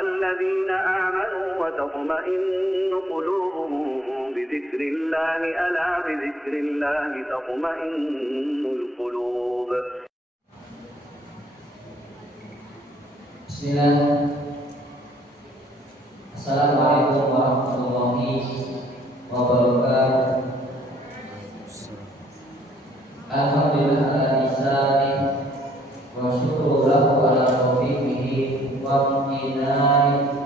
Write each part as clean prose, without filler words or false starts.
الذين آمنوا وتطمئن قلوبهم بذكر الله ألا بذكر الله تطمئن القلوب. Bismillah. Assalamualaikum warahmatullahi wabarakatuh. Alhamdulillah ala ihsanih wa syukru lahu ala taufiqihi wa amtinani.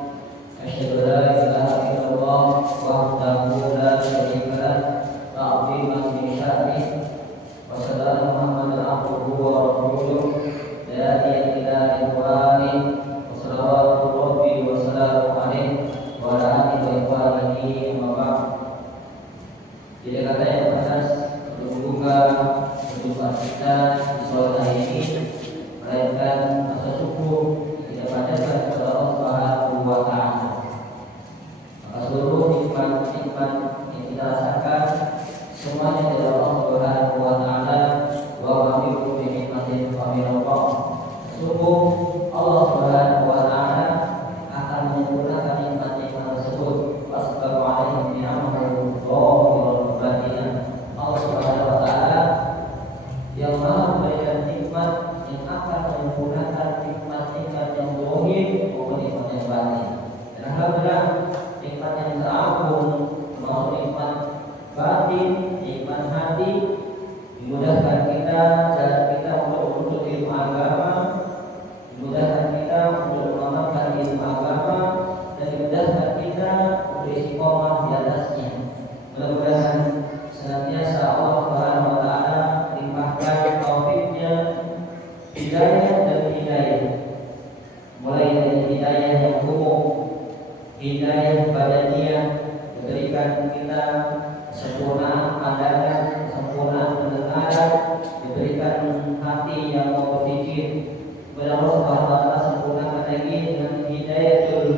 Asyhadu an la ilaha illallah wahdahu la syarika lah ta'ziman li sya'nihi wa sallallahu Muhammadan abduhu wa rasuluh da'iyan ila ridwani wa salawatu rabbi wa salamu alaihi wa ala alihi wa ikhwanihi wa ba'd. Jadi kata yang atas membuka kehidupan kita di sore hari ini, melainkan rasa syukur kita panjatkan kepada Allah Subhanahu wa Ta'ala. Maka seluruh nikmat-nikmat yang kita rasakan semuanya dari Allah Subhanahu wa Ta'ala. Wa bikum bi nikmatin fa min Allah. Sungguh Allah Subhanahu wa Ta'ala akan menyempurnakan nikmat-nikmat tersebut. Wasbaru alaihi ni'amahu dhahiratan batinah. Allah Subhanahu wa Ta'ala yang Maha memberikan nikmat yang akan menyempurnakan nikmat-nikmat yang zahir maupun nikmat yang batin. Dan alhamdulillah nikmat yang teragung termasuk nikmat batin, nikmat hati, dimudahkan kita jalan kita untuk menuntut ilmu agama, dimudahkan kita untuk mengamalkan ilmu agama, dan dimudahkan kita untuk istiqomah di atasnya. Mudah-mudahan senantiasa Allah Subhanahu wa Ta'ala limpahkan taufiknya, hidayah dan hidayah, mulai dari hidayah yang umum, hidayah badaniyah, diberikan kita kesempurnaan pandangan, kesempurnaan pendengaran, diberikan hati yang mau berpikir. Kepada Allah Subhanahu wa Ta'ala sempurnakan lagi dengan hidayatul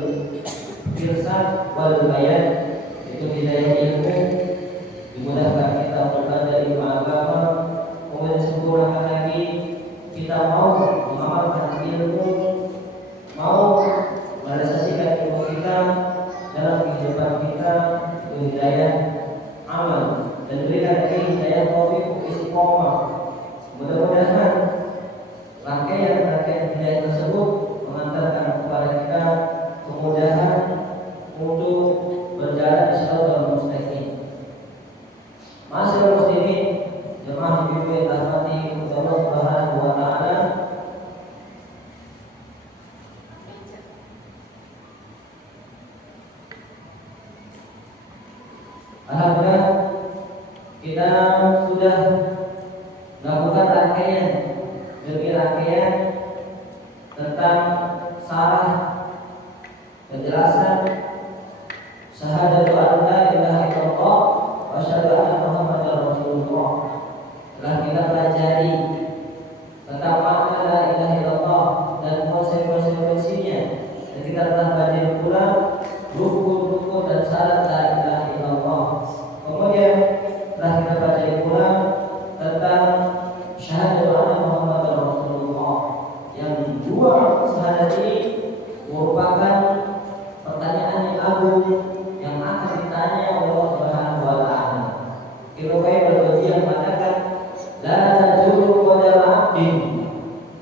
firsan wal bayan, itu hidayah ilmu, dimudahkan kita untuk belajar ilmu agama. Kemudian sempurnakan lagi kita mau mengamalkan ilmu, mau merealisasikan ilmu kita dalam kehidupan kita, itu hidayah amal, dan berikan lagi hidayah taufik istiqomah. Mudah-mudahan rangkaian hidayah tersebut mengantarkan kepada kita kemudahan untuk berjalan di siratal mustaqim. Masyaallah muslimin, jemaah yang dirahmati Allah Subhanahu wa Ta'ala. Alhamdulillah kita sudah melakukan rangkaian demi rangkaian tentang sarah penjelasan syahadatu an la ilaha illallah wa asyhadu anna Muhammadar Rasulullah. Telah kita pelajari tentang makna la ilaha illallah dan konsekuensinya, dan kita telah belajar pula rukun-rukun dan syarat la ilaha illallah. Kemudian telah kita pelajari pula tentang syahadatu anna Muhammadar Rasulullah, yang dua syahadat ini merupakan pertanyaan yang agung yang akan ditanya oleh Allah Subhanahu wa Ta'ala. Kita berbagian mengatakan la tajuru qadama abdin,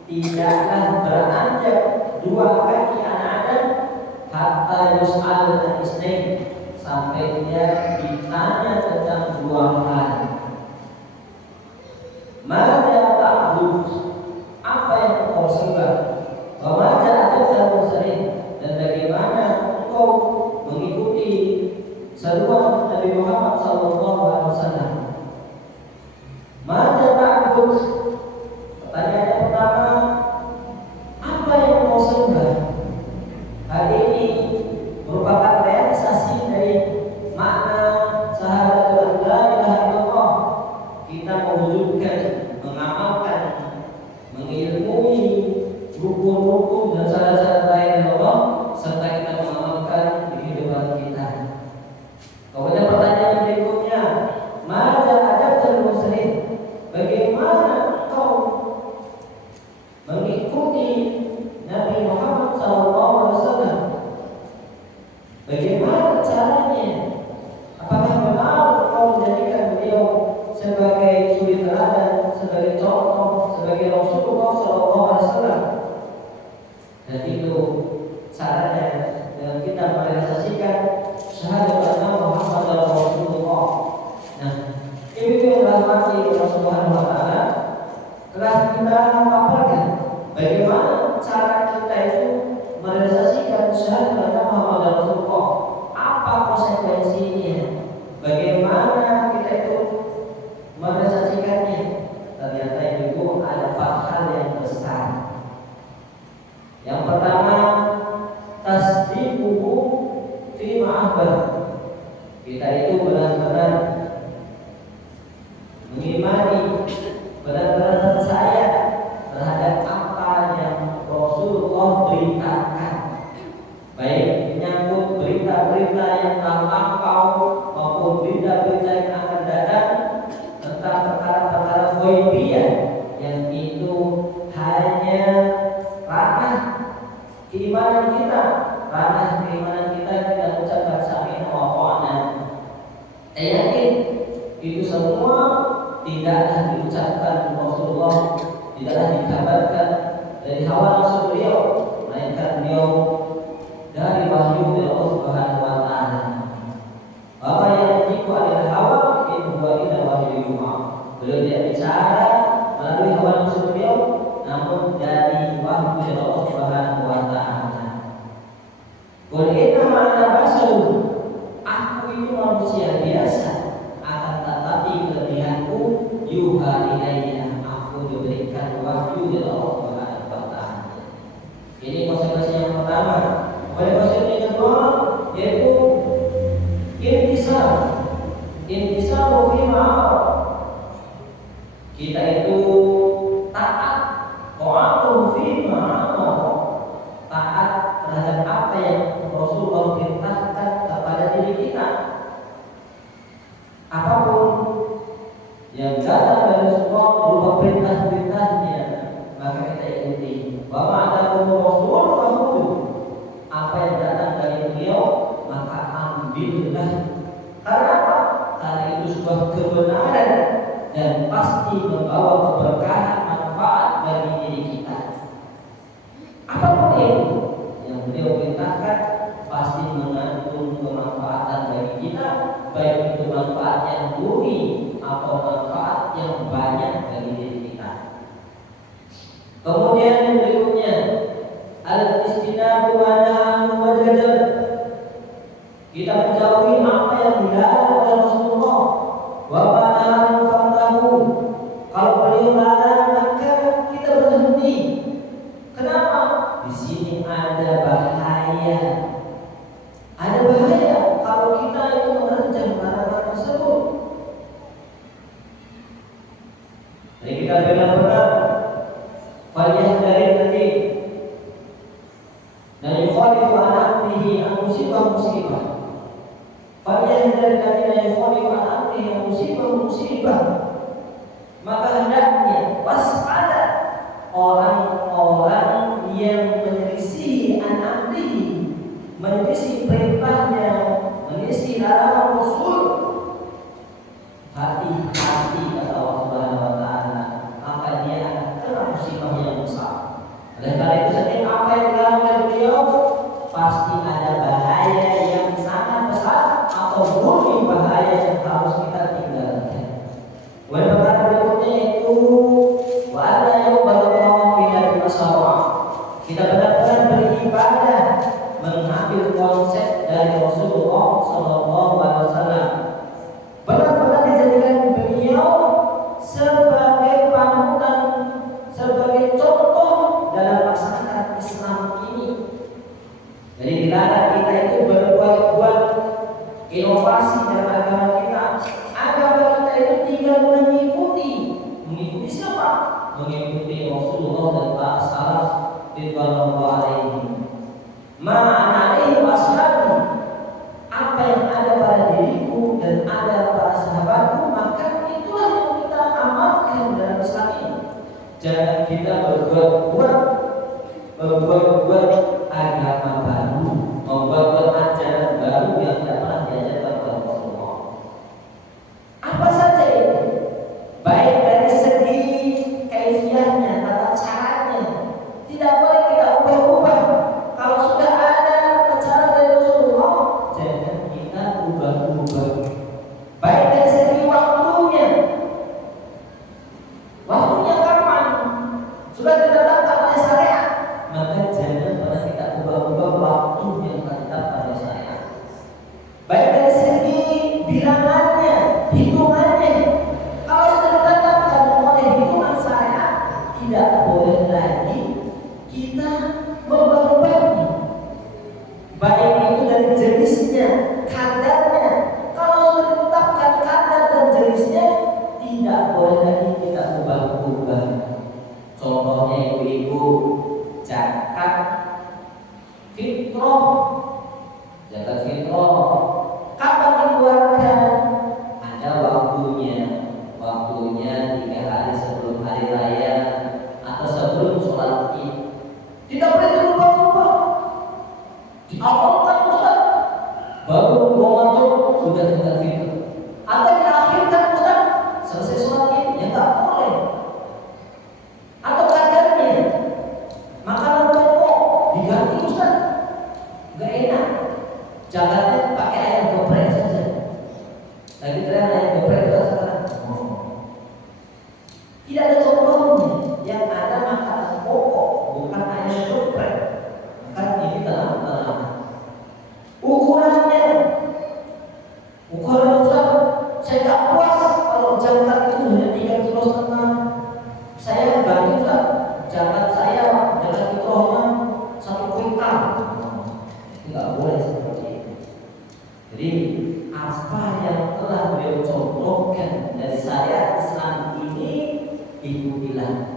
tidaklah beranjak dua kaki anak Adam hatta yus'al an isnain, sampai dia ditanya tentang dua hal. Mada ta'bud, apa yang engkau sembah? Wa mada ata'al mursalin, dan bagaimana engkau mengikuti seruan Nabi Muhammad SAW. Mada ta'bud, pertanyaan yang pertama, apa yang engkau sembah? Hal ini merupakan realisasi dari makna syahadat la ilaha syahid adalah Muhammad Rasulullah. Apa konsekuensinya? Bagaimana kita itu merealisasikannya? Ternyata itu ada 4 hal yang besar. Yang pertama, tasdiquhu fi ma'abar. Kita itu benar-benar mengimani, benar-benar percaya terhadap apa yang Rasulullah beritakan, baik menyangkut berita-berita yang telah lampau maupun berita-berita yang akan datang tentang perkara-perkara ghaibiyah yang itu hanya ranah keimanan kita, kita ucapkan sami'na wa ata'na. Saya yakin itu semua tidaklah diucapkan Rasulullah, tidaklah dikabarkan dari hawa nafsu beliau, melainkan beliau dari wahyu dari Allah Subhanahu wa taala. Apa yang diku adalah hawa itu huwa illa wahyu yuha. Beliau tidak bicara melalui hawa nafsu beliau, namun dari wahyu dari Allah Subhanahu wa taala. Qul inna ma'ana basarun. Aku itu manusia biasa, akan tetapi kelebihanku yuha ilayya, aku diberikan wahyu dari Allah Subhanahu wa taala. Ini konsekuensi yang pertama. Konsekuensi yang kedua yaitu intisar fi ma'amar. Kita itu taat, ta'atu fi ma'amar, taat terhadap apa yang Rasulullah perintahkan kepada diri kita. Apapun yang datang dari Rasulullah berupa perintah-perintahnya, maka kita ikuti. Wa ma'adakum Rasul fakhudhu. Apa yang datang dari beliau, maka ambillah. Karena apa? Karena itu sebuah kebenaran dan pasti membawa keberkahan manfaat bagi diri kita. Apapun itu yang beliau perintahkan pasti mengandung kemanfaatan bagi kita, baik itu manfaat yang murni atau manfaat yang banyak bagi diri kita. Kemudian yang berikutnya, al-istinabu manahu wajadal. Kita menjauhi apa yang dilarang oleh Rasulullah. Wa manahu fantahu. Kalau beliau larang maka kita berhenti. Kenapa? Di sini ada bahaya. Ada bahaya kalau kita itu menerjang larangan tersebut. Jadi kita benar-benar falyahdari nanti dan yukhalifu an amrihi an musibah. Falyahdari nanti dan yukhalifu an amrihi an musibah. Maka hendaknya waspada orang-orang yang menyelisih an amrihi, menyelisih perintahnya, menyelisih larangan Rasul. Hati-hati kata Allah Subhanahu wa taala, maka dia akan kena musibah yang besar. Oleh karena itu setiap apa yang dilakukan oleh beliau pasti ada bahaya yang sangat besar atau murni bahaya yang harus kita tinggalkan. Perkara berikutnya itu wa anna yu'badu bila bimasawah. Kita benar-benar beribadah mengambil konsep dari Rasulullah Sallallahu Alaihi Wasallam, benar-benar dijadikan beliau sebagai panutan, sebagai contoh dalam melaksanakan Islam ini. Jadi dilarang kita itu berbuat inovasi dalam agama kita. Agama kita itu tinggal mengikuti siapa? Mengikuti Rasulullah dan para salaf ridwanullah alaihim. Ma'anaihi washabi. Apa yang ada pada diriku dan ada pada sahabatku, maka itulah yang kita amalkan dalam Islam ini. Jangan kita berbuat agama baru, membuat ajaran baru yang tidak pernah diajarkan oleh Rasulullah. Apa saja itu, baik dari segi kaifiyahnya, tata caranya, tidak boleh kita ubah-ubah. Kalau sudah ada cara dari Rasulullah, jangan kita ubah-ubah. Baik dari segi waktunya kapan sudah ditetapkan oleh syariat, maka jangan pernah kita ubah-ubah baik itu dari jenisnya, kadarnya. Kalau sudah ditetapkan kadar dan jenisnya, tidak boleh lagi kita ubah-ubah. Contohnya ibu-ibu zakat fitrah. Zakat fitrah kapan dikeluarkan? Ada waktunya. Waktunya 3 hari sebelum hari raya atau sebelum sholat Id. Tidak boleh dirubah-ubah. Di awal kan Ustaz, baru Ramadan sudah zakat fitrah. Atau diakhirkan Ustaz, selesai sholat Id, ya nggak boleh. Atau kadarnya, makanan pokok diganti Ustaz, nggak enak. Jangan pakai ayam geprek saja. Lagi tren ayam geprek Ustaz sekarang. Tidak ada contohnya. Yang ada makanan pokok, bukan ayam geprek. Maka ini tenang. Ukurannya, ukuran Ustaz, saya tak puas kalau jantan itu hanya 3,5 kilo. Saya ganti Ustaz, jantan saya jangan kilonya 1 kuintal. Tidak boleh seperti itu. Jadi apa yang telah beliau contohkan dari syariat Islam ini, ikutilah.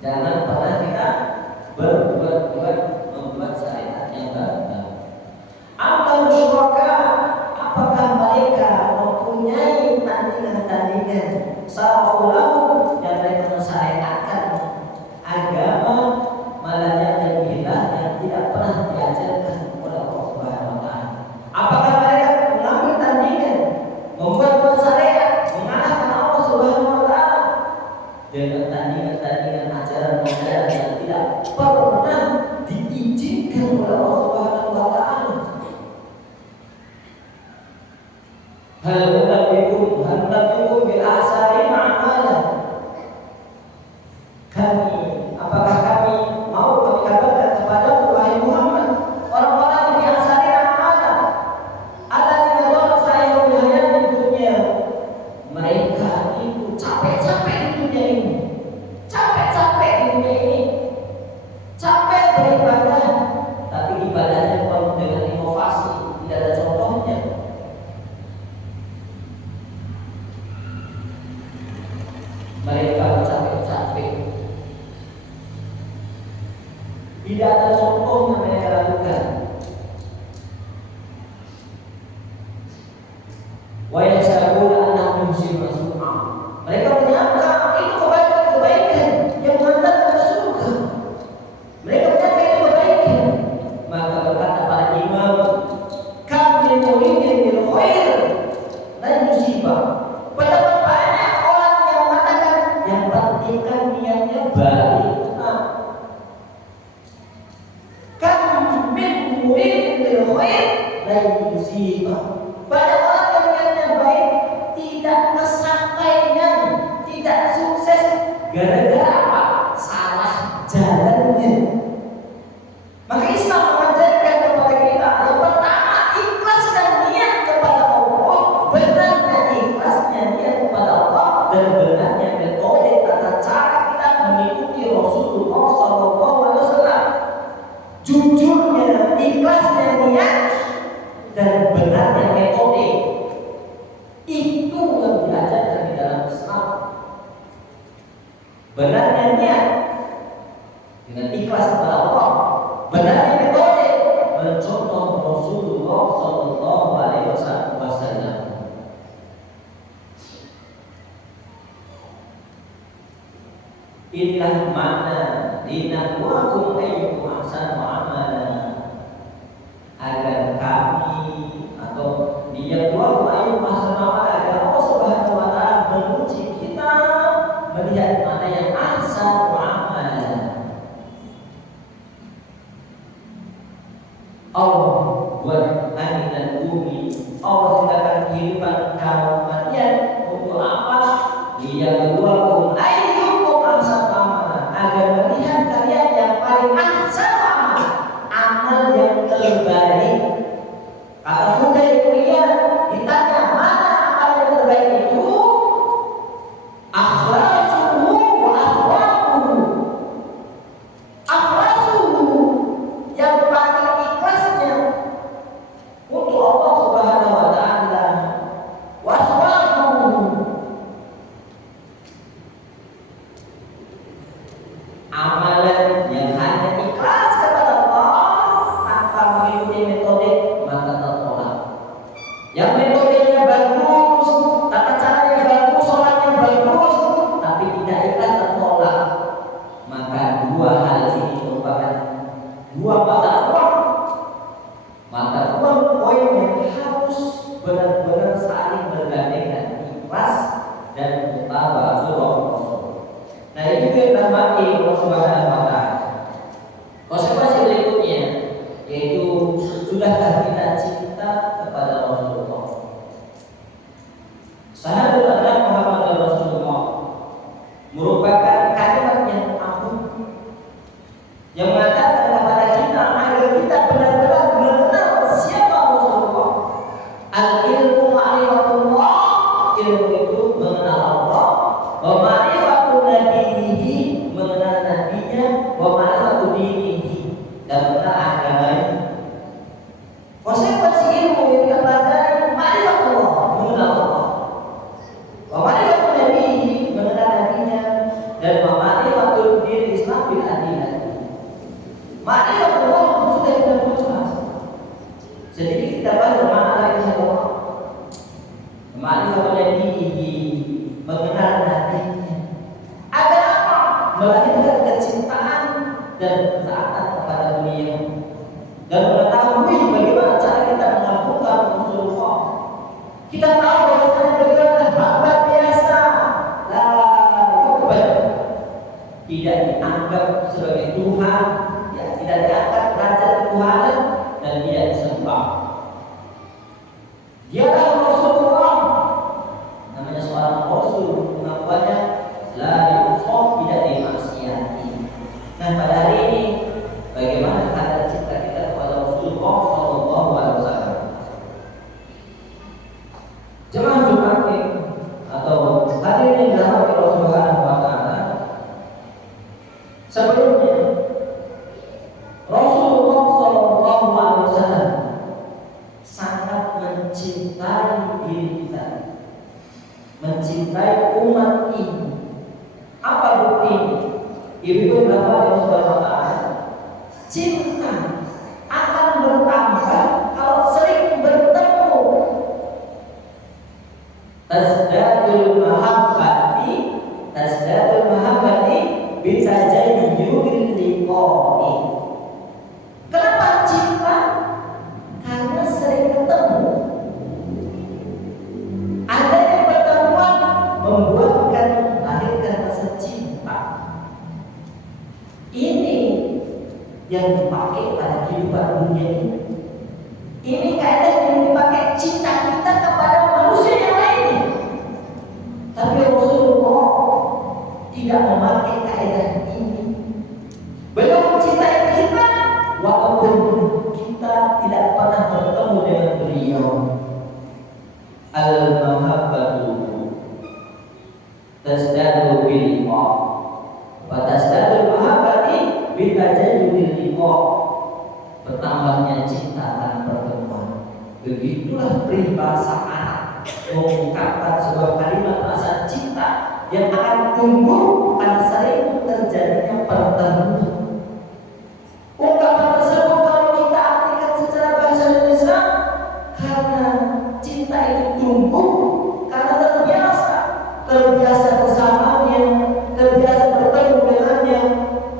Jangan pernah kita berbuat membuat syariat yang baru. Apa syuraka? Apakah mereka mempunyai tandingan-tandingan syara'ulahu yang mereka mensyariatkan agama malahnya yang tidak pernah diajarkan oleh Allah Subhanahu wa taala? Apakah mereka mengambil tandingan, membuat syariat mengalahkan Allah Subhanahu wa taala dengan tandingan-tandingan ajaran-ajaran yang tidak pernah diizinkan oleh Allah Subhanahu wa taala? Hal nabiyukum bil asari ma'amalan. Apakah kami mau kami kabarkan kepada wahai Muhammad orang-orang yang diasari amalan ada di dalam saya wilayah di dunia. Mereka itu capek-capek di dunia ini, capek-capek di dunia ini, capek beribadah, tapi ibadahnya penuh dengan inovasi, tidak ada contohnya. Mereka capek-capek, tidak ada contoh yang mereka lakukan. Wa yahsabuna annahum yuhsinuna sun'a. Mereka menyangka itu kebaikan yang mengantarkan ke surga. Mereka menyangka itu kebaikan. Maka berkata para imam, kam min muridin bil khair la yusibah. Betapa banyak orang yang mengatakan yang penting kan niatnya baik. Pada orang yang niatnya baik tidak kesampaian, tidak sukses gara-gara apa? Salah jalannya. Maka Islam mengajarkan kepada kita yang pertama, ikhlaskan niat kepada Allah, benarnya ikhlasnya niat kepada Allah dan benarnya metode tata cara kita mengikuti Rasulullah SAW. Jujurnya, ikhlasnya niat dan benarnya metode, itu yang diajarkan di dalam Islam. Benarnya niat dengan ikhlas kepada Allah, benarnya metode mencontoh Rasulullah Sallallahu Alaihi Wasallam. Inilah makna linabluwakum ayyukum ahsanu amala, agar kami atau liyabluwakum ayyukum ahsanu amala, agar Allah Subhanahu wa taala menguji kita melihat mana yang ahsanu amala. Allah buat langit dan bumi, Allah ciptakan kehidupan kaum manusia untuk apa? Liyabluwakum ayyukum ahsanu amala, agar melihat kalian yang paling ahsanu amal, amal yang terbaik. Kata Fudail kuliah ditanya mana amal yang terbaik itu? Akhlasuhu wa aswaquhu. Akhlasuhu yang paling mengikuti metode, maka tertolak. Yang metodenya bagus, tata caranya bagus, sholatnya bagus, tapi tidak ikhlas, tertolak. Maka dua hal ini merupakan dua mata poin yang harus benar-benar saling bergandengan, ikhlas dan mutaba'atur Rasul. Nah, ini juga tambah Allah Subhanahu wa taala. Konsekuensi berikutnya yaitu sudahkah kita cinta kepada Rasulullah. Syahadat anna Muhammadar Rasulullah merupakan kalimat yang agung yang mengatakan kepada kita agar kita benar-benar mengenal siapa Rasulullah. Al-ilmu ma'rifatullah, ilmu itu mengenal Allah, wa ma'rifatu nabihi, mengenal nabinya, wa ma'rifatu dinihi, dan mengenal agamanya. Konsekuensi ilmu yang kita pelajari ma'rifatullah, mengenal Allah, wa ma'rifatu nabihi, mengenal nabinya, dan wa ma'rifatu din Islam bil adillah. Ma'rifatullah sudah kita bahas. Sedikit kita bahas mana lagi Allah. Ma'rifatul nabihi, mengenal nabinya. Ada apa? Melahirkan kecintaan dan ketaatan kepada beliau dan mengetahui bagaimana cara kita mengagunkan Rasulullah. Kita tahu bahwasanya beliau adalah hamba biasa, tidak dianggap sebagai Tuhan, ya, tidak diangkat raja Tuhan dan tidak disembah. Dia adalah Rasulullah, namanya seorang Rasul, pengakuannya la yuqam, tidak dimaksiati. Nah, pada hari ini bagaimana kadar cinta kita kepada Rasulullah Shallallahu Alaihi Wasallam? Jemaah Jumat atau hadirin yang dirahmati Allah Subhanahu Wa Taala, sebelumnya Rasulullah Shallallahu Alaihi Wasallam sangat mencintai diri kita, mencintai umat ini. Apa bukti? Ibu berapa yang sudah mengatakan cinta akan bertambah kalau sering bertemu. Tasdadul mahabbati bitajayyu liqa'i. Kenapa cinta? Karena sering ketemu. Adanya pertemuan membuatkan lahirkan rasa cinta. Ini yang dipakai pada kehidupan dunia ini. Ini kaidah yang dipakai cinta kita kepada manusia yang lain. Tapi Rasulullah tidak memakai kaidah ini. Beliau mencintai kita walaupun kita tidak pernah bertemu dengan beliau. Al-mahabbatu tasdadu bil-liqa wa tasdadu mahabbati bitajalludil liqa. Bertambahnya cinta karena pertemuan. Begitulah peribahasa Arab mengungkapkan sebuah kalimat rasa cinta yang akan tumbuh karena sering terjadinya pertemuan. Ungkapan tersebut kalau kita artikan secara bahasa Indonesia, karena cinta itu tumbuh karena terbiasa bersamanya, terbiasa bertemu dengannya,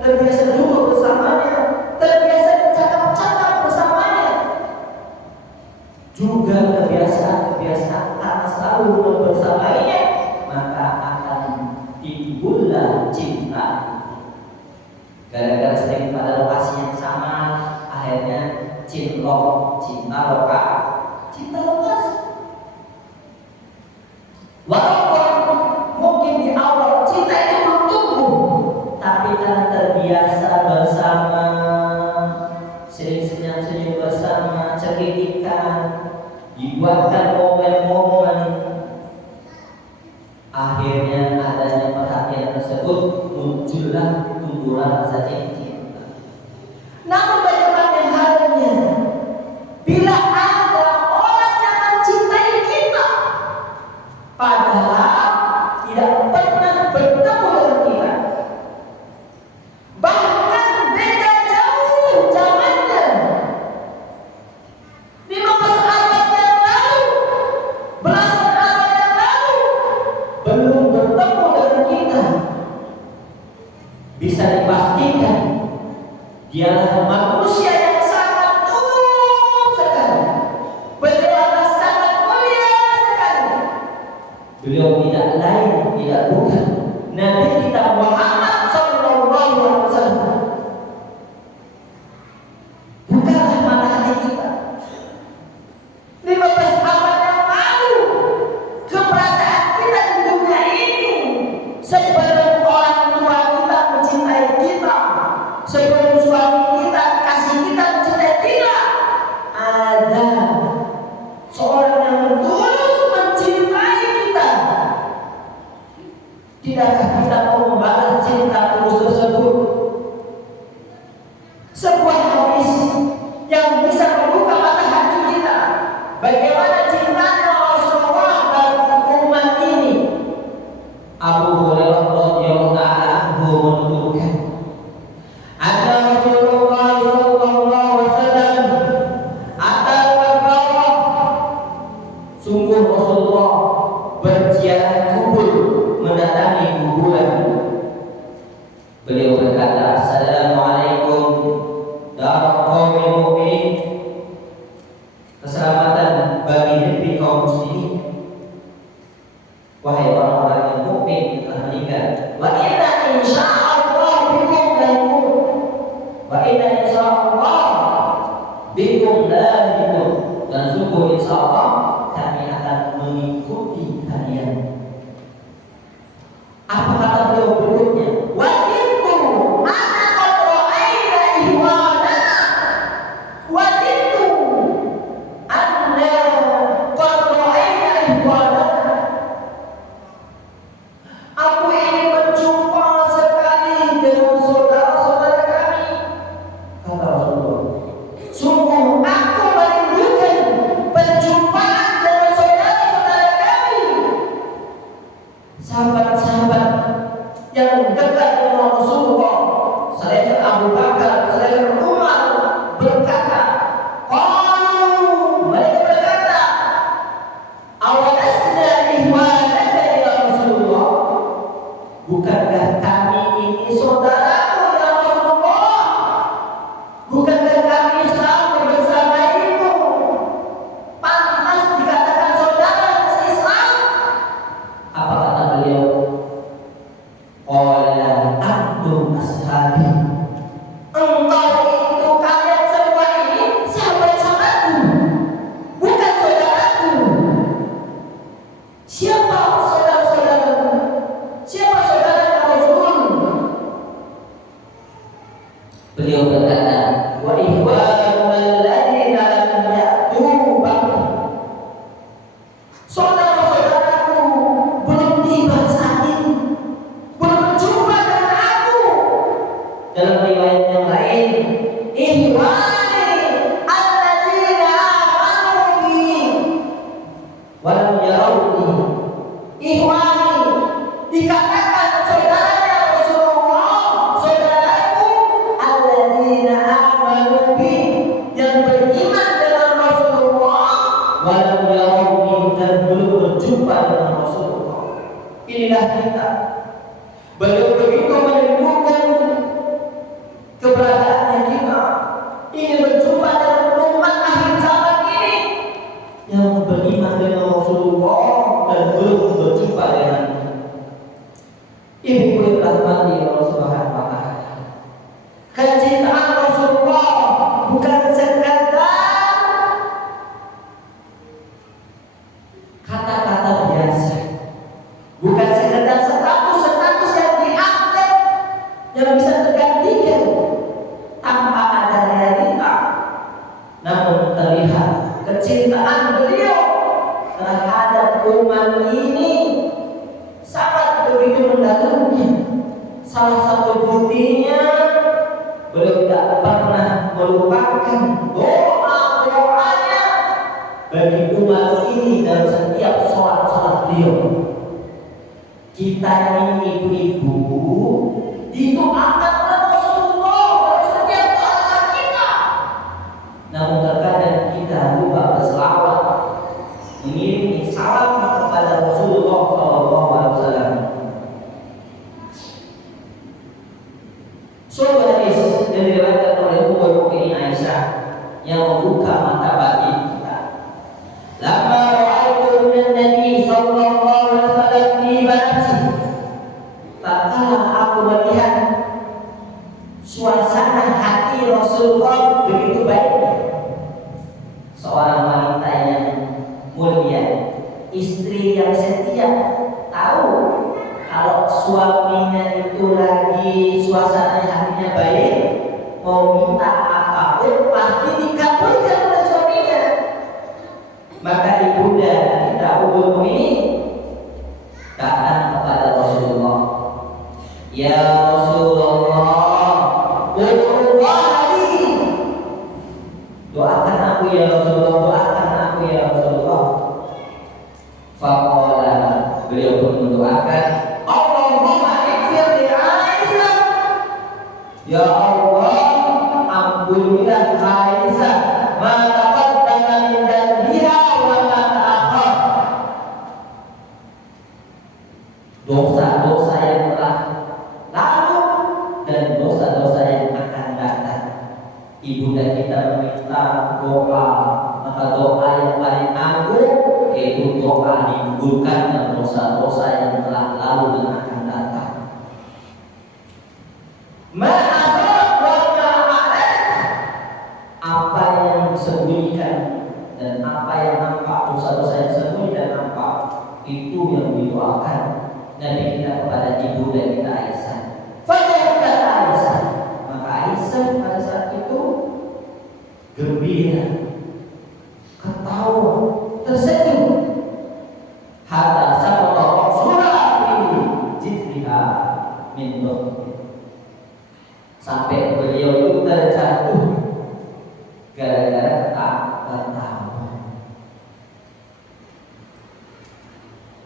terbiasa duduk bersamanya, terbiasa bercakap-cakap bersamanya, juga kebiasaan karena selalu bersamanya, maka akan timbullah cinta. Gara-gara sering pada lokasi yang sama, akhirnya cinta lokasi. Walaupun mungkin di awal cinta itu belum tumbuh, tapi karena terbiasa bersama, sering senyum-senyum bersama, cekitikan, dibuatkan momen-momen, akhirnya adanya perhatian tersebut, muncullah tumbuhan rasa cinta. Namun bagaimana halnya bila ada orang yang mencintai kita padahal tidak pernah bertemu dengan kita, bahkan beda jauh zamannya, keselamatan bagi negeri kaum muslimin. Wahai orang-orang yang mukmin telah meninggal, wa inna insyaallah bikum lahiqun, wa inna insyaallah bikum lahiqun, dan sungguh insyaallah kami akan mengikuti kalian. Apa kata beliau berikutnya? Wa itu ana qad ra'ayna ihwana, wa itu anna qad ra'ayna ihwana. Aku ingin berjumpa sekali dengan saudara-saudara kami, kata Rasulullah. Sungguh aku merindukan perjumpaan dengan saudara-saudara kami, sahabat-sahabat yang dekat dengan Rasulullah. Selain Abu Bakar, selain Umar berkata, mereka berkata, awalasna ihwanaka ya Rasulullah, bukankah kami ini saudaramu ya Rasulullah? Bukankah kami selalu bersama-Mu? Pantas dikatakan saudara Islam. Apa kata beliau? Qala antum ashabi. Engkau itu, kalian semua ini sahabat-sahabatku, bukan saudaraku. Siapa saudara-saudaramu? Siapa saudara Rasul? Beliau berkata, wa ihwanul ladzina lam ya'tu ba'd. Saudara-saudaraku belum tiba saat ini, belum berjumpa dengan aku. Dalam riwayat yang lain, ihwani alladzina amanu bi wa lam yarawni. Ihwani dikatakan saudaranya Rasulullah, saudaraku alladzina amanu bi, yang beriman dengan Rasulullah, walau yarawni, dan belum berjumpa dengan Rasulullah. Inilah kita. Beliau begitu merindukan keberadaannya kita, ingin berjumpa dengan umat akhir zaman ini yang beriman dengan Rasulullah dan belum berjumpa dengan Ibu yang rahmati Allah Subhanahu wa Ta'ala. Kecintaan Rasulullah bukan sekadar kata-kata biasa, bukan sekadar status-status yang diangkat yang bisa tergantikan tanpa ada realita, namun terlihat kecintaan beliau terhadap umat ini sangat begitu mendalamnya. Salah satu buktinya, beliau tidak pernah melupakan doa-doanya bagi umat ini dalam setiap sholat-sholat beliau. Kita ini ibu-ibu didoakan oleh Rasulullah dalam setiap doa kita. Namun terkadang kita lupa berselawat, mengirim salam kepada Rasulullah SAW. Sebuah hadis yang diriwayatkan oleh Ummul Mukminin Aisyah yang membuka mata batin kita. Lama ra'aitu minan Nabi sallallahu alaihi wasallam di banafsi, tatkala aku melihat suasana hati Rasulullah begitu baiknya. Seorang wanita yang mulia, istri yang setia, tahu kalau suaminya itu lagi suasana hatinya baik, mau minta apapun pasti dikabulkan oleh suaminya. Maka ibunda kita Ummul Mukminin datang kepada Rasulullah, ya Rasulullah, doakan aku ya Rasulullah, doakan aku ya Rasulullah. Faqala, beliau pun mendoakan, Allahumma ighfir li Aisyah, ya Allah, ampunilah Aisyah ma taqaddama min dhanbiha wa ma ta'akhkhar. Dosa-dosa yang telah lalu dan dosa-dosa yang akan datang. Ibunda kita meminta doa, Maka doa yang paling agung yaitu doa digugurkan dosa-dosa yang telah lalu dan akan datang. Apa yang disembunyikan dan apa yang nampak, dosa-dosa yang sembunyi dan nampak, itu yang didoakan Nabi kita kepada ibu dan kita Aisyah. Fadhilkan Aisyah, maka Aisyah pada saat itu gembira, ketawa, tersenyum. Hatta sabata Rasulullah fi jidriha min dhahri, sampai beliau itu terjatuh gara-gara ketawa.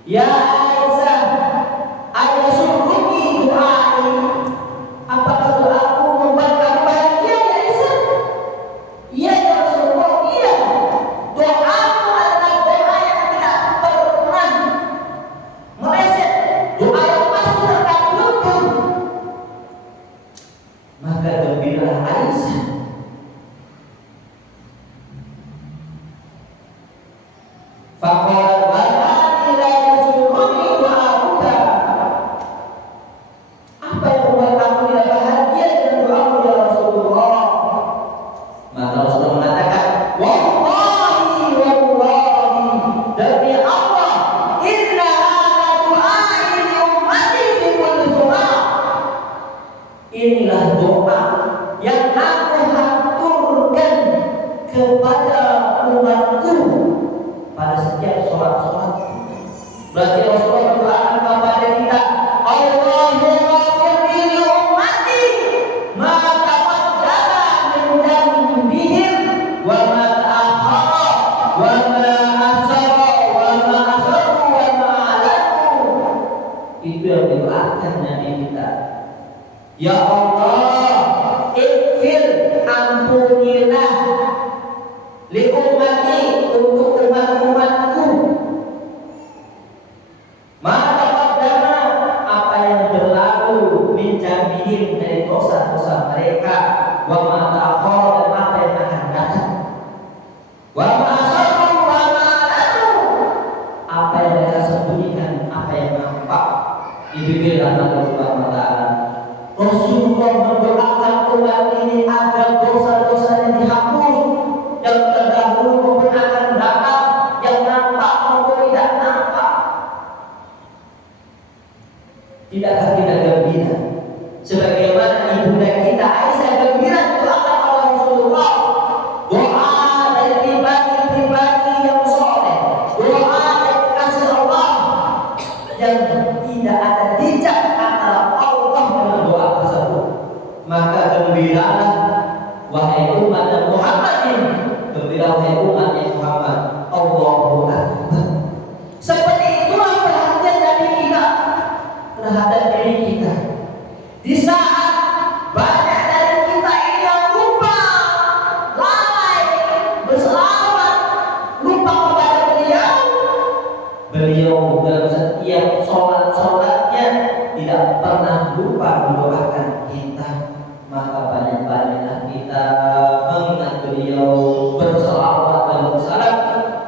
Ya Aisyah, ayah suruhi doai. Apakah doaku membuat kamu bahagia ya Aisyah? Iya ya Rasulullah, iya. Doaku adalah doa yang tidak pernah meleset, doa yang pasti terkabulkan. Maka gembiralah Aisyah. Faqalat wa la yasurruni doakuka. Apa yang membuat aku tidak bahagia dengan doamu ya Rasulullah? Maka Rasulullah mengatakan, wallahi demi Allah, inna hadza du'ai li ummati fi kulli salat. Inilah doa yang aku haturkan kepada umatku pada setiap sholat. Berarti Rasulullah berdoakan kepada kita, Allahumma ghfirli li ummati ma taqaddama min dhanbihim wa ma ta'akhkhara wa ma asara wa ma asarru wa ma alanu. Itu yang didoakan Nabi kita. Ya Allah, ighfir, ampunilah li ummati, untuk umat-umatku, maka taqaddama, apa yang berlalu, min dzambihim, dari dosa-dosa mereka, wa ma ta'akhkhara, dan apa yang akan datang, wa ma asarru wa ma alanu, apa yang mereka sembunyikan, apa yang nampak. Dibimbinglah Allah Subhanahu wa taala. Rasulullah mendoakan umat ini agar dosa-dosanya dihapus, yang terdahulu maupun akan datang, yang nampak maupun tidak nampak. Tidakkah kita gembira sebagaimana ibunda kita Aisyah gembira doakan oleh Rasulullah? Doa dari pribadi-pribadi yang soleh, doa yang dikasih Allah, yang tidak ada jejak antara Allah dengan doa tersebut. Maka gembiralah wahai umat Muhammadin, gembira wahai umat Muhammad. Allahu Akbar. Seperti itulah perhatian dari kita terhadap diri kita. Di saat banyak dari kita ini yang lupa, lalai, berselawat, lupa kepada beliau dalam setiap sholat-sholatnya tidak pernah lupa mendoakan kita. Maka banyak-banyaklah kita mengingat beliau, berselawat dan bersalam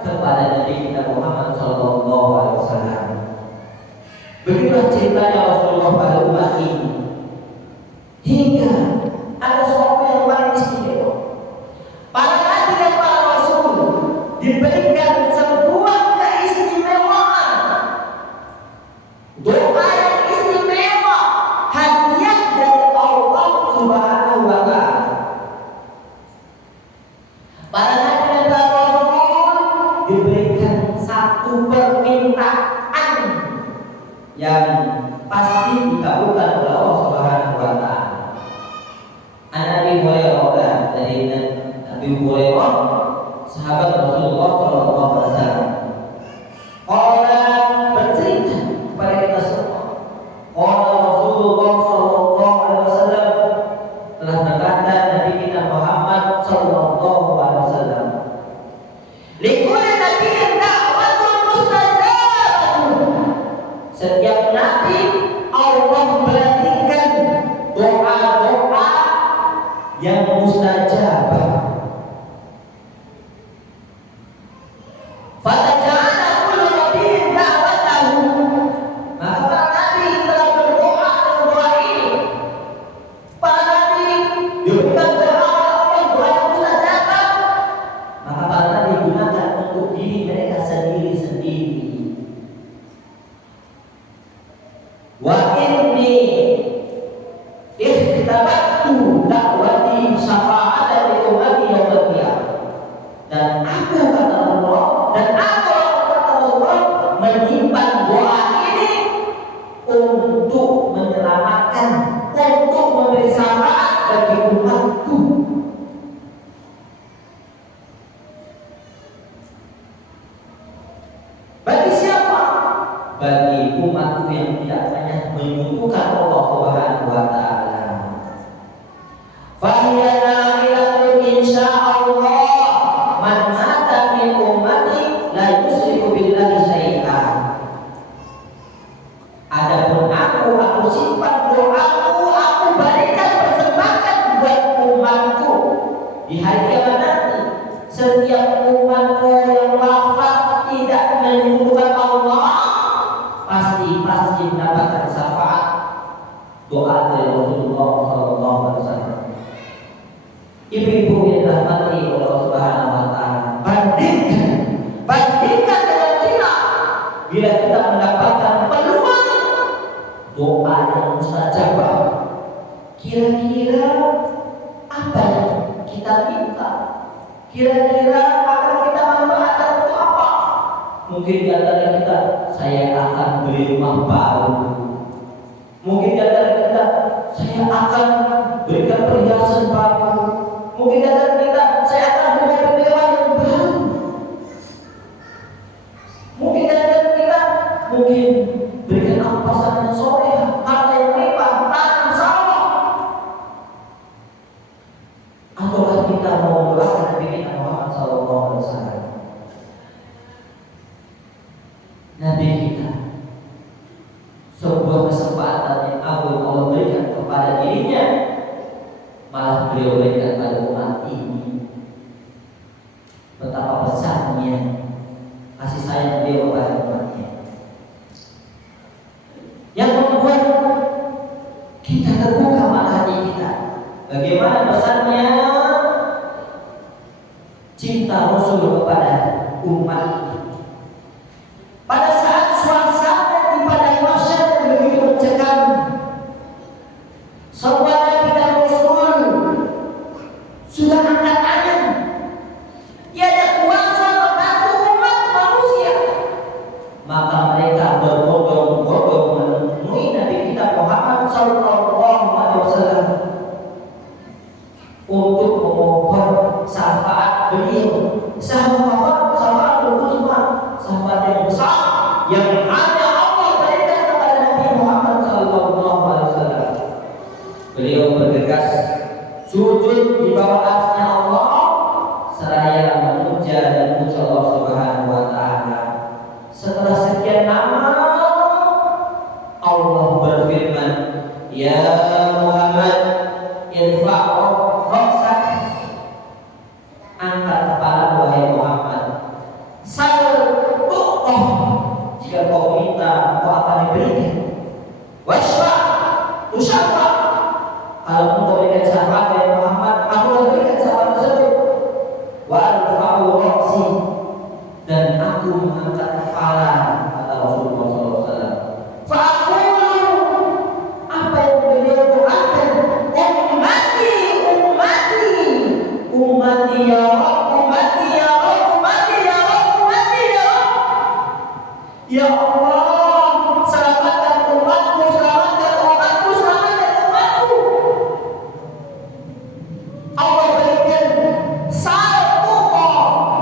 kepada Nabi kita Muhammad sallallahu alaihi wasallam. Begitulah ceritanya Rasulullah pada umat ini, hingga ada sesuatu yang paling istimewa. Para nabi dan para rasul diberikan sebuah keistimewaan, doa yang istimewa, hadiah dari Allah Subhanahu wa taala. Para nabi dan para rasul diberikan satu permintaan yang pasti dikabulkan oleh Allah Subhanahu wa taala. Nabi Hurairah, dari Nabi Hurairah, sahabat Rasulullah sallallahu alaihi wasallam, orang bercerita kepada kita semua, orang Rasulullah sallallahu alaihi wasallam telah berkata, Nabi kita Muhammad sallallahu alaihi wasallam, likulli nabiyyin da'watun mustajabah. Setiap nabi Allah berikan doa-doa yang mustajabah. umatku yang tidak banyak menyukukan Allah Subhanahu wa taala. Fahiya na'ilatun insyaallah man mata min ummati la yusyriku billahi syai'an. Adapun aku simpan doaku, aku berikan persembahkan buat umatku di hari kiamat nanti. Setiap umatku yang wafat tidak menyukukan Allah pasti mendapatkan syafaat doa dari Rasulullah SAW. Ibu-ibu yang dirahmati Allah Subhanahu wa taala, bandingkan dengan kita bila kita mendapatkan peluang doa yang mustajabah, kira-kira apa yang kita minta? Kira-kira akan kita manfaatkan untuk apa? Mungkin di antara kita, saya akan beli rumah baru. Mungkin di antara kita, saya akan berikan perhiasan baru. Mungkin di antara kita, saya akan beli mewah yang baru. Mungkin di antara kita, mungkin berikan aku pasangan yang soleh, harta yang mewah, tanah, sawah. Ataukah kita mau mendoakan Nabi kita Muhammad SAW, Nabi kita, sebuah kesempatan yang agung Allah berikan kepada dirinya, malah beliau berikan pada umat ini. Betapa besarnya kasih sayang beliau kepada umatnya, yang membuat kita terbuka mata hati kita. Bagaimana besarnya cinta Rasul kepada umat ini. Pada saat suasana di padang mahsyar yang begitu mencekam, semua nabi dan rasul sudah angkat tangan, tiada kuasa membantu umat manusia. Maka mereka berbondong-bondong menemui Nabi kita Muhammad SAW untuk memohon syafaat beliau, syafaat uzma, syafaat yang besar yang hanya Allah berikan kepada Nabi Muhammad SAW. Beliau bergegas sujud di bawah arsy-Nya Allah seraya memuja dan memuja Allah Subhanahu wa taala. Setelah sekian lama Allah berfirman, ya Muhammad, irfa' ra'sak, angkat kepala wahai Muhammad. Sal-tu'toh, jika kau minta kau akan diberikan. Washfa' tusyafa', kalau kau berikan syafaat wahai Muhammad, aku akan berikan syafaat tersebut. Wa arfa'u ra'si, dan aku mengangkat kepala, kata Rasulullah SAW. Fa'aqulu, apa yang beliau doakan? Ummati ya Rabb, ummati ya Rabb, ummati ya Rabb, ummati ya Rabb. Ya Allah, selamatkan umatku, selamatkan umatku, selamatkan umatku. Allah berikan satu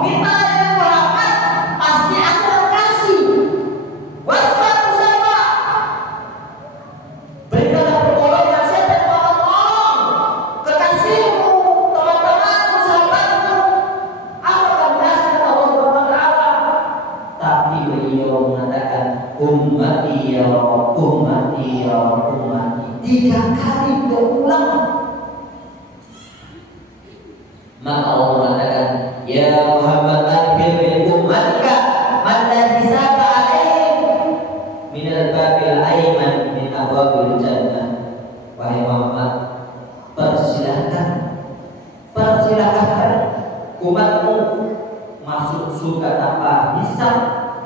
minta dari Muhammad, pasti aku akan kasih. Wasfatu sama, berikanlah pertolongan siapa yang mau tolong kekasihmu, teman-temanmu, sahabatmu, aku akan kasih kepada Allah Subhanahu wa taala. Tapi beliau mengatakan ummati ya Rabb, ummati ya Rabb, ummati, 3 kali berulang. Maka Allah mengatakan, ya Muhammad, akhir min ummatika man la hisaba alaihim min al-babil ayman min abwabil jannah. Wahai Muhammad, persilahkan umatmu masuk surga tanpa hisab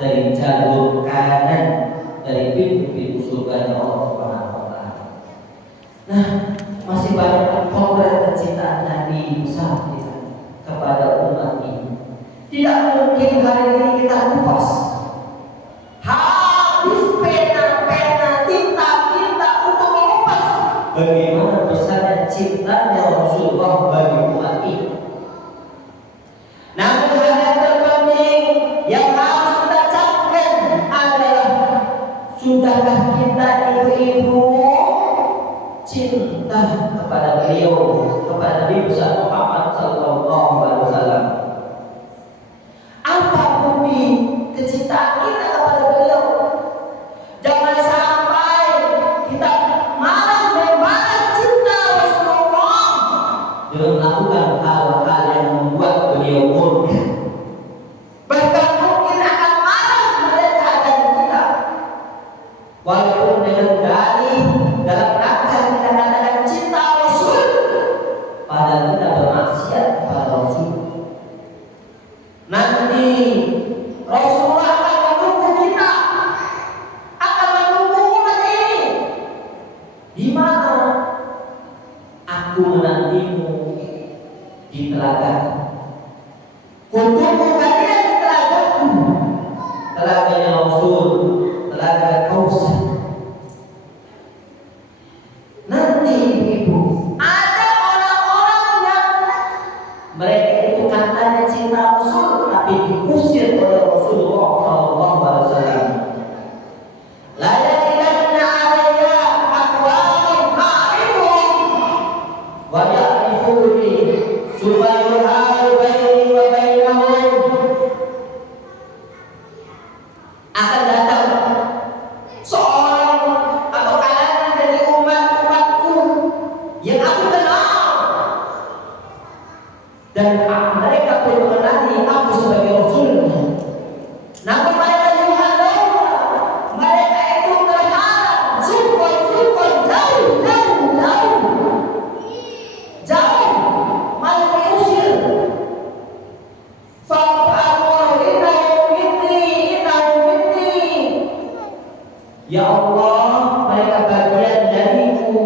dari jalur kanan dari pintu-pintu surganya Allah Subhanahu wa taala. Nah, masih banyak potret kecintaan Nabi besar kita kepada umat ini. Tidak mungkin hari ini kita kupas habis pena, tinta untuk mengupas bagaimana besarnya cintanya Rasulullah bagi umat ini. Namun hal yang terpenting yang harus kita camkan adalah sudah Sudahkah kita ibu-ibu cinta kepada beliau, kepada Nabi Muhammad sallallahu alaihi wasallam? Apa bukti kecintaan kita kepada beliau? Jangan sampai kita malah membalas cinta Rasulullah dengan melakukan hal-hal yang membuat beliau murka. Bahkan mungkin akan marah mereka dan kita, walaupun dengan dalih dalam rangka kita katakan cinta Rasul, padahal kita bermaksiat kepada Rasul. Nanti Rasulullah akan menunggu kita, akan menunggu umat ini. Di mana aku menantimu di telaga, kumpulku kalian di telagaku, telaganya Rasul, telaga Kausar. Nanti ibu, ada orang-orang yang mereka itu katanya cinta Rasul, tapi diusir oleh Rasulullah SAW. La yaqilanna alayya aqwamun a'rifuhum wa ya'rifuni subayuhal baini wa bainahum. Akan datang seorang atau kalangan dari umat-umatku yang aku kenal, dan mereka pun mengenali aku sebagai Rasulnya. Namun mereka juga tahu mereka itu terhalang, sukun jauh, malah diusir. Fa'allahu innahu minni. Ya Allah, mereka bagian dariku,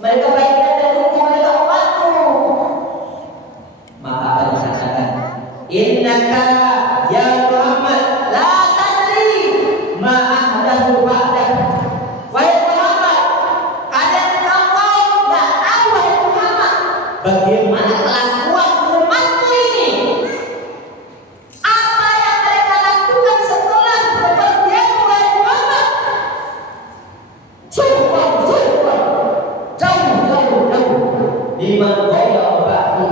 mereka bagian dariku, mereka umatku. Maka akan dikatakan, innaka ya Muhammad la tadri ma ahdatsu ba'dak. Wahai Muhammad, kalian engkau enggak tahu, wahai Muhammad, bagaimana kelakuan umatku ini. Apa yang mereka lakukan setelah bepergian wahai Muhammad? Jauh, liman ghayya ba'di.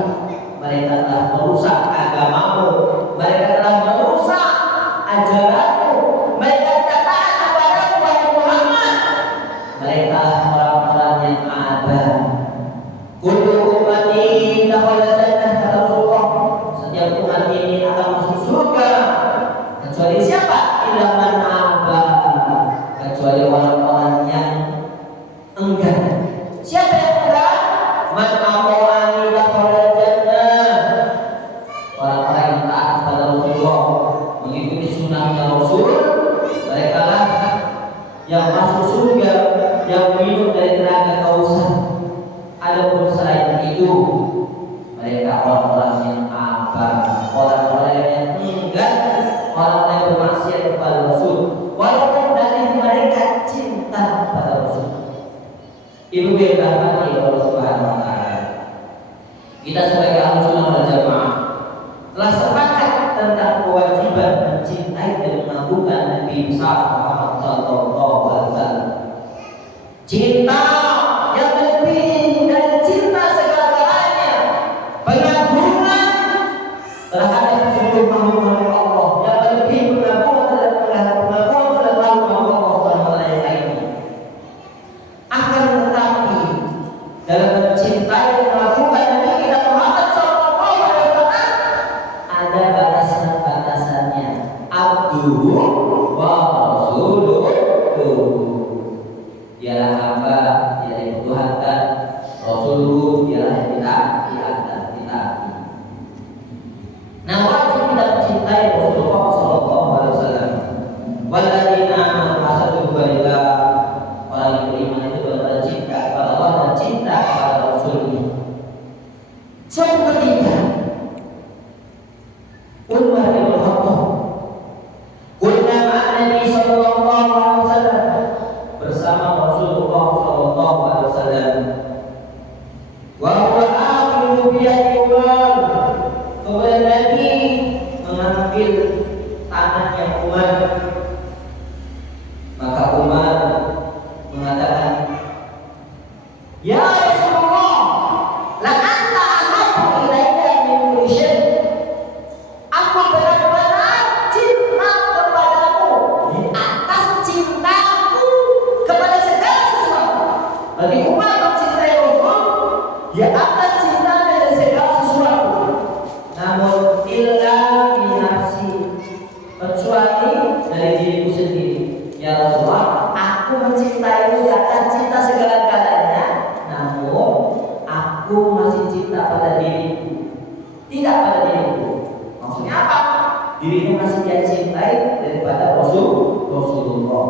Mereka telah merusak agamamu, mereka telah merusak ajaranmu, mereka tidak taat kepadamu wahai Muhammad. Mereka orang-orang yang ada. Kullu ummati dakhala jannah, kata Rasulullah, setiap umat ini akan masuk surga kecuali siapa? Illa man aba, kecuali orang-orang yang enggan. Siapa yang enggan? Man amani dakhala jannah, orang-orang yang taat kepada Rasulullah, mengikuti sunnahnya Rasul, mereka lah yang masuk surga, yang minum dari telaga Kausar. Adapun selain itu, mereka orang-orang yang abah, orang-orang yang enggan, orang-orang yang bermaksiat kepada Rasul, walaupun dari mereka cinta kepada Rasul. Ibu yang dirahmati oleh Allah Subhanahu wa taala, kita sebagai ahli sunnah wal jamaah telah sepakat tentang kewajiban mencintai dan mengagungkan Nabi Muhammad sallallahu alaihi wasallam. Cinta yang lebih dari cinta segala-galanya, pengagungan terhadap seluruh makhluk Allah yang lebih pengagungan terhadap makhluk Allah Subhanahu yang lainnya. Akan tetapi dalam mencintai dan melakukan Nabi kita Muhammad sallallahu alaihi wasallam ada batasan-batasannya. Abduhu wa rasuluhu, dialah hamba, dialah yang dituhankan, Rasulullah dialah yang ditaati. Nah, wajib kita mencintai Rasulullah sallallahu alaihi wasallam. Walladzina amanu asaddu billah, orang yang beriman itu benar-benar cinta kepada Allah dan cinta kepada Rasulnya. Suatu ketika Umar bin Khattab kunna ma'an Nabi sallallahu alaihi wasallam, bersama Rasulullah sallallahu alaihi wasallam, wa huwa akhiru biyadi Umar. Kemudian Nabi mengambil tangannya Umar, maka Umar illa min nafsi, kecuali dari diriku sendiri. Ya Rasulullah, aku mencintaimu di atas cinta segala-galanya, namun aku masih cinta pada diriku, tidak pada diriku. Maksudnya apa? Dirimu masih dia cintai daripada Rasulullah.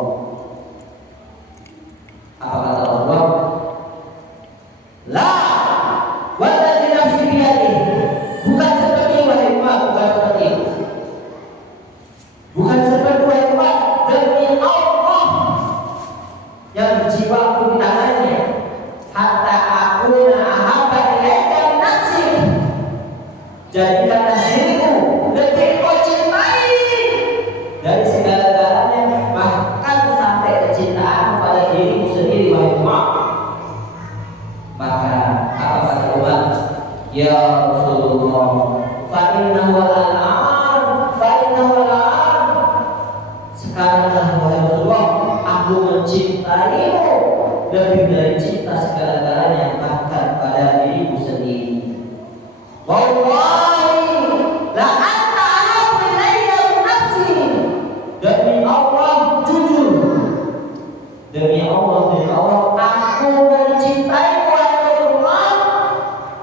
Apa kata Rasulullah? La walladzi nafsi biyadihi, bukan seperti wahai Umar, bukan seperti itu. Bukan seperti wahai Umar, demi Allah yang jiwaku di tangannya, hatta aku ahabba ilaika min nafsi, jadikanlah diriku lebih kau cintai dari segala-galanya, bahkan sampai kecintaan pada diriku sendiri wahai Umar. Maka apa kata Umar? Ya Rasulullah, fa innahu al-an, fa innahu al-an. Sekaranglah wahai Rasulullah, aku mencintaimu lebih dari cinta segala-galanya, bahkan pada diriku sendiri. Wallahi la anta ahabbu ilayya min nafsi. Demi Allah, jujur, demi Allah, aku mencintaimu wahai Rasulullah,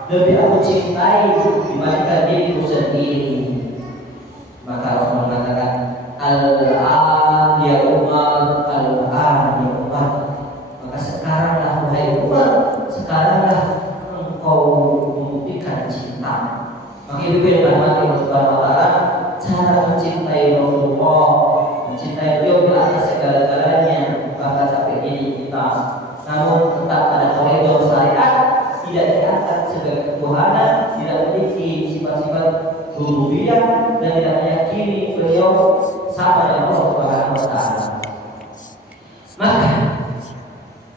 lebih aku cintai dibandingkan diriku sendiri. Maka Rasul mengatakan, al-an ya Umar, al-an ya Umar. Maka sekaranglah wahai Umar, sekaranglah engkau membuktikan cinta. Maka itu firman Allah Subhanahu wa taala, cara mencintai Rasulullah, mencintai beliau di atas segala-galanya, bahkan sampai diri kita. Namun tetap ada koridor syariat, tidak diangkat sebagai ketuhanan, tidak memiliki sifat-sifat rububiyah, dan tidak meyakini beliau sama dengan Allah Subhanahu wa taala. Maka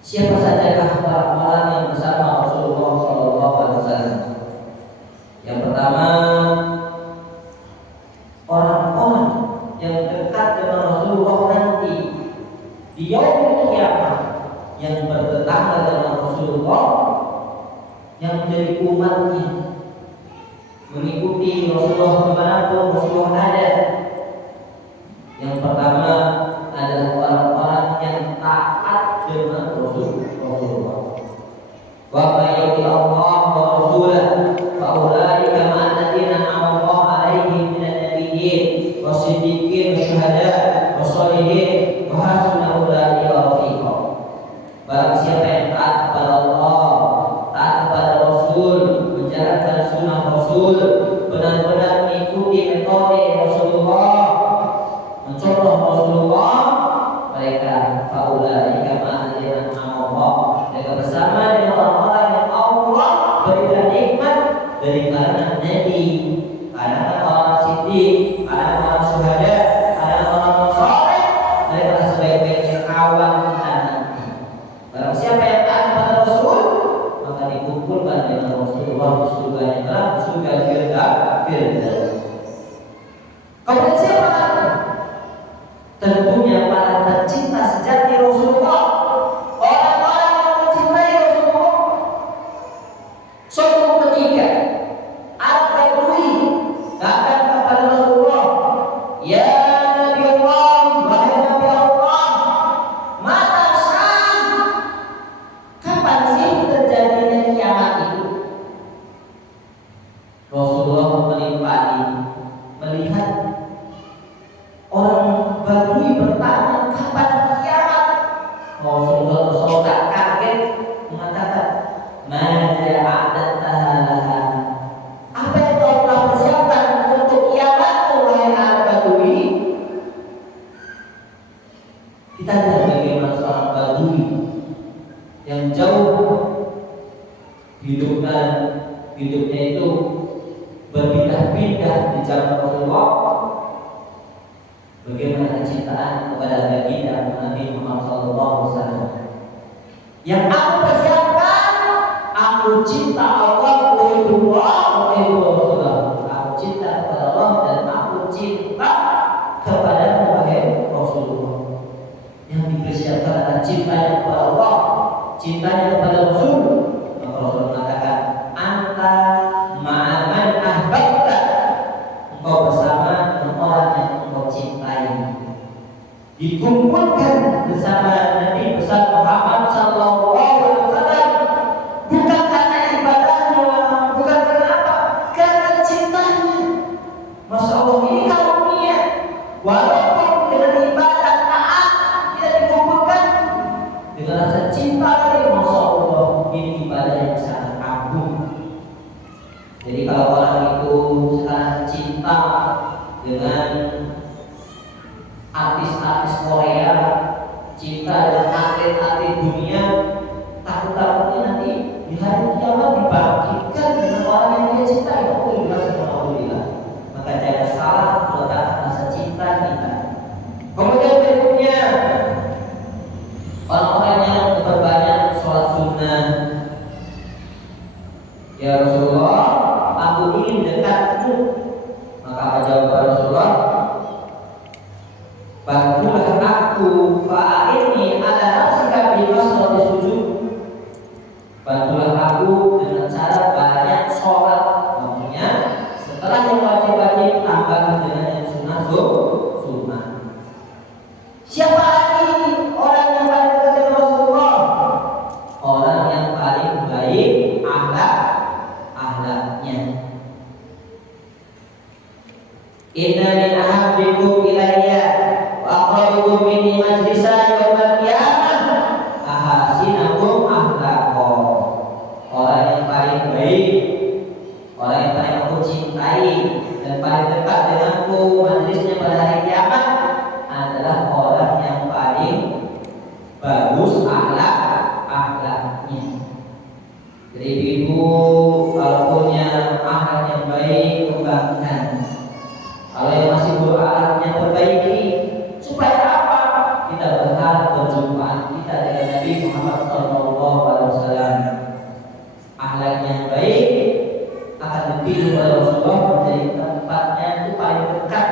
siapa sajakah orang-orang yang bersama Rasulullah sallallahu alaihi wasallam? Yang pertama, orang-orang yang dekat dengan Rasulullah nanti di yaumul kiamat, yang bertetangga dengan Rasulullah, yang menjadi umatnya, mengikuti Rasulullah dimanapun Rasulullah ada. Yang pertama adalah orang-orang yang taat dengan Rasulullah. Wa may yuti Allah wa rasulahu fa ulaika ma'al ladzina an'ama Allahu 'alaihim minan nabiyyin wasiddiqin wasyuhada wassalihin wa hasuna ulaika rafiqa. Barang siapa yang taat kepada Allah, taat kepada Rasul, menjalankan sunnah Rasul, benar-benar mengikuti metode Rasulullah, mencontoh Rasulullah, mereka faulaika ma'alladzina an'ama Allah, mereka bersama dengan orang-orang yang Allah berikan nikmat dari kalangan Nabi, kalangan orang siddiq, kalangan orang syuhada, kalangan orang saleh. Mereka sebaik-baiknya kawan kita nanti. Barang siapa yang taat kepada Rasul, maka dikumpulkan dengan Rasulullah di surga yang terang, surga Firdaus. Kemudian siapa lagi? Tentunya para pecinta sejati Rasulullah, orang-orang yang mencintai Rasulullah. Suatu ketika Arab Badui datang kepada Rasulullah, ya Nabi Allah, wahai Nabi Allah, mata sah, kapan sih terjadinya kiamat itu? Rasulullah melihat orang Badui bertanya kapan kiamat. Rasulullah tak kaget mengatakan, "Mada a'dadtaha?" Apa yang kau telah persiapkan untuk kiamatmu wahai Arab Badui? Kita lihat bagaimana seorang Badui yang jauh hidupnya itu berpindah-pindah di zaman Rasulullah. Bagaimana kecintaan kepada baginda Nabi Muhammad SAW. Yang aku persiapkan, aku cinta Allah, aku cinta kepada Allah, dan aku cinta kepada Rasulullah. Yang dipersiapkan adalah cintanya kepada Allah, cintanya kepada Rasul. Maka Rasul mengatakan, anta ma'aman ahbabta, engkau engkau bersama dengan orang yang engkau cintai. Dikumpulkan bersama Nabi besar Muhammad sallallahu alaihi wasallam bukan karena ibadahnya, bukan karena apa? Karena cintanya. Masya Allah, ini karunia. Walaupun dengan ibadah taat tidak dikumpulkan, dengan rasa cinta dari Masya Allah, ini ibadah yang sangat agung. Jadi kalau orang itu sekarang cinta dengan artis-artis Korea, cinta dengan atlet-atlet dunia, takut-takutnya nanti di hari kiamat dibangkitkan dengan orang yang dia cintai. Alhamdulillah. Maka jangan salah meletakkan rasa cinta kita. Kemudian berikutnya, orang-orang yang berbanyak sholat sunnah. Ya Rasulullah, aku ingin dekatmu. Maka apa jawaban Rasulullah? Bantulah aku, fa'inni ala nafsika bi kasrati sujud. Bantulah aku dengan cara banyak sholat. Maksudnya setelah yang wajib-wajib tambah dengan yang sunnah. Siapa lagi orang yang paling dekat dengan Rasulullah? Orang yang paling baik akhlaknya. Inna min ahabbikum ilayya wa aqrabukum minni majlisan yaumal qiyamah ahasinakum akhlaqa. Orang yang paling baik, orang yang paling aku cintai dan paling dekat denganku majlisnya pada hari kiamat adalah orang yang paling bagus akhlaknya. Jadi ibu kalau punya akhlak yang baik, kembangkan. Kalau yang masih buruk akhlaknya, perbaiki. Supaya apa? Kita berharap perjumpaan kita dengan Nabi Muhammad SAW. Akhlak yang baik akan dipilih oleh Rasulullah menjadi tempatnya itu paling dekat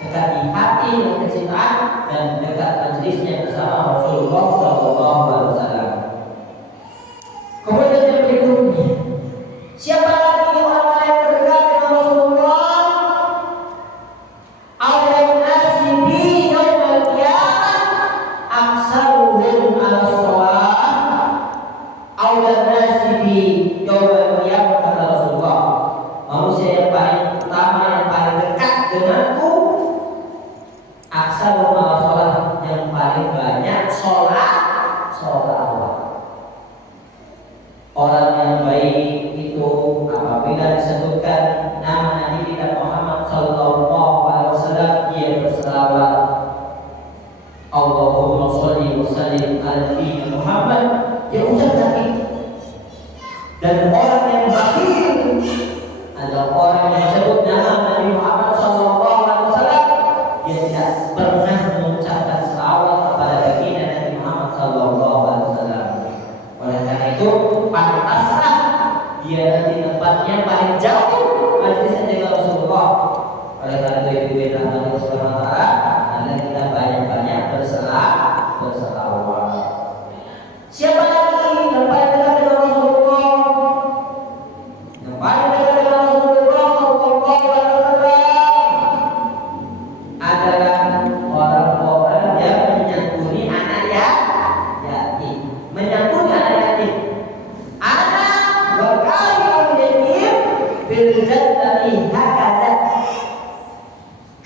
di hati dan kecintaan dan dekat majelisnya bersama Rasulullah SAW. Kemudian yang berikutnya, siapa lagi orang yang dekat dengan Rasulullah? Awal nasibi yaumal qiyamah aksaruhum ala shalah. Awal nasibi yaumal qiyamah kata Rasulullah, manusia yang paling utama, yang paling dekat denganku, aksaruhum ala shalah, yang paling banyak sholat. Orang yang baik itu apabila disebutkan nama Nabi kita Muhammad sallallahu alaihi wasallam, dia berselawat, Allahumma sholli wa sallim ala nabi Muhammad, dia ucapkan itu. Dan orang yang bakhil adalah orang yang disebut nama Nabi Muhammad sallallahu alaihi wasallam, dia tidak pernah mengucapkan selawat kepada baginda Nabi Muhammad sallallahu alaihi wasallam. Oleh karena itu pantaslah dia nanti tempatnya paling jauh majelisnya dengan Rasulullah. Oleh karena itu ibu kita Allah Subhanahu wa taala, hendaknya kita banyak-banyak berselawat. Siapa lagi yang paling dekat dengan Rasulullah? Yang paling dekat dengan Rasulullah sallallahu alaihi wasallam adalah orang-orang yang menyantuni anak yatim. Menyantuni anak yatim. Anak berkali yatim fil jannati hakada.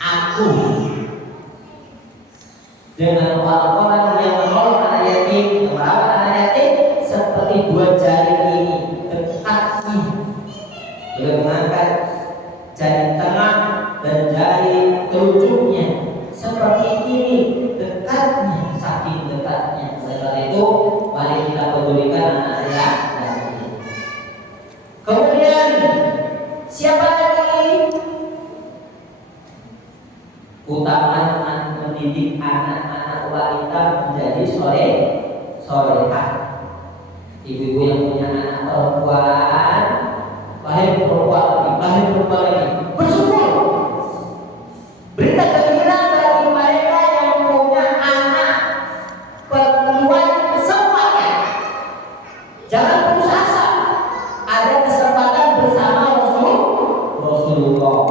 Aku dengan orang-orang yang menolong anak yatim, yang merawat anak yatim, seperti dua jari ini dekatnya. Beliau mengangkat jari tengah dan jari telunjuknya, seperti ini dekatnya, saking dekatnya. Oleh karena itu, mari kita pedulikan anak yatim. Kemudian siapa lagi? Utamakan mendidik anak-anak wanita menjadi solehah. Ibu-ibu yang punya anak perempuan, lahir perempuan lagi, bersyukur. Berita gembira bagi mereka yang punya anak perempuan semuanya. Jangan putus asa. Ada kesempatan bersama Rasulullah.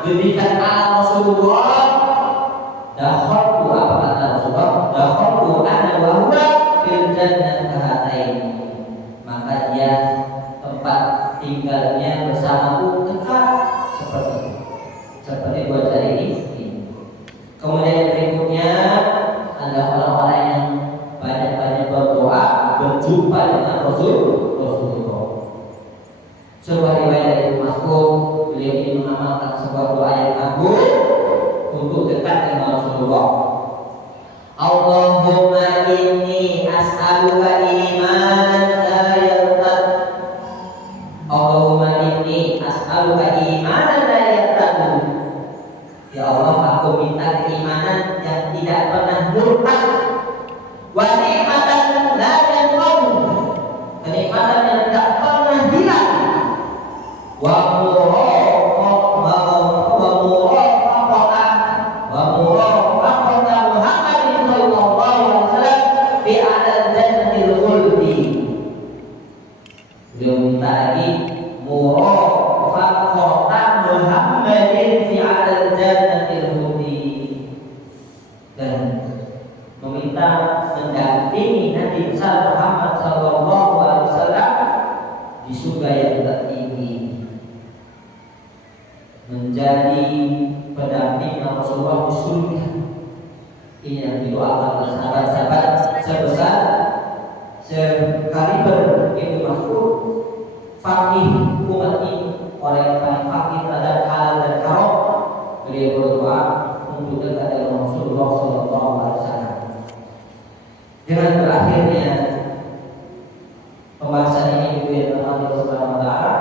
diberikan ala Rasulullah, dakhaltu apa kata Rasulullah, dakhaltu ana wa huwa fil jannati hataini, maka dia tempat tinggalnya bersamaku dekat seperti dua jari ini. Kemudian yang berikutnya adalah orang-orang yang banyak-banyak berdoa berjumpa dengan Rasulullah. Sebuah riwayat dari Mas'ud, beliau ini mengamalkan sebuah doa yang agung untuk dekat dengan Rasulullah. Allahumma inni as'aluka imanan la yartad. Allahumma inni as'aluka imanan la yartad. Ya Allah, aku minta keimanan yang tidak pernah murtad. Wa ni'matan la yanqad. Kenikmatan yang tidak pernah hilang. Wa menjadi pendamping Rasulullah di surga. Ini yang didoakan oleh sahabat-sahabat sebesar sekaliber itu masuk fakih umat ini, orang yang paling fakih terhadap halal dan haram. Beliau berdoa untuk dekat dengan Rasulullah SAW. Dengan berakhirnya pembahasan ini Ibu yang Allah Subhanahu wa taala,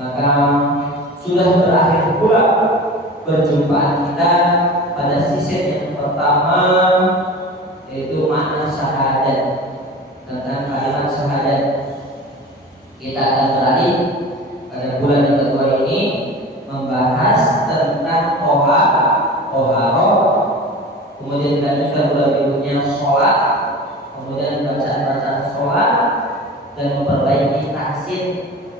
maka sudah berakhir pula perjumpaan kita pada sesi yang pertama, yaitu makna syahadat, tentang kalimat syahadat. Kita akan beralih pada bulan yang kedua ini membahas tentang toharoh, kemudian dilanjutkan bulan berikutnya sholat, kemudian bacaan-bacaan sholat dan memperbaiki tahsin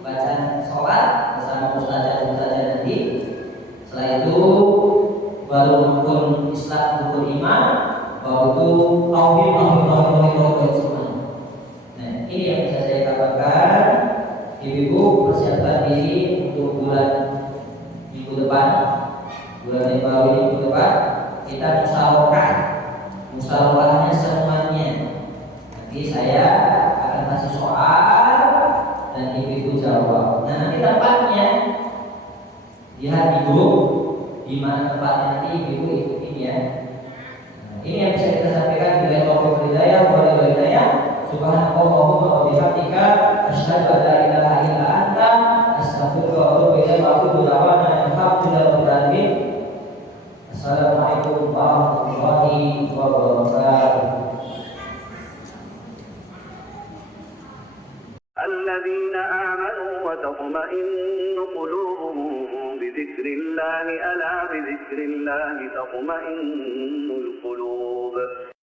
bacaan sholat bersama ustazah-ustazah nanti. Setelah itu baru rukun Islam, rukun iman, baru itu tauhid semua. Nah, ini yang bisa saya kabarkan. Ibu persiapkan diri untuk bulan minggu depan, bulan yang baru minggu depan kita musyawarahnya semuanya. Nanti saya akan kasih soal dan ibu jawab. Nah, nanti tempatnya lihat di grup di mana tempatnya, nanti ibu ikutin ya. Nah, ini yang bisa kita sampaikan. Bila taufiq hidayah wa hidayah. Subhanallahumma wa bihamdika asyhadu an la ilaha illa anta astaghfiruka wa atubu ilaik wa aqulu da'wana alhamdulillahi rabbil alamin. Assalamualaikum warahmatullahi wabarakatuh. الذين آمنوا وتطمئن قلوبهم بذكر الله ألا بذكر الله تطمئن القلوب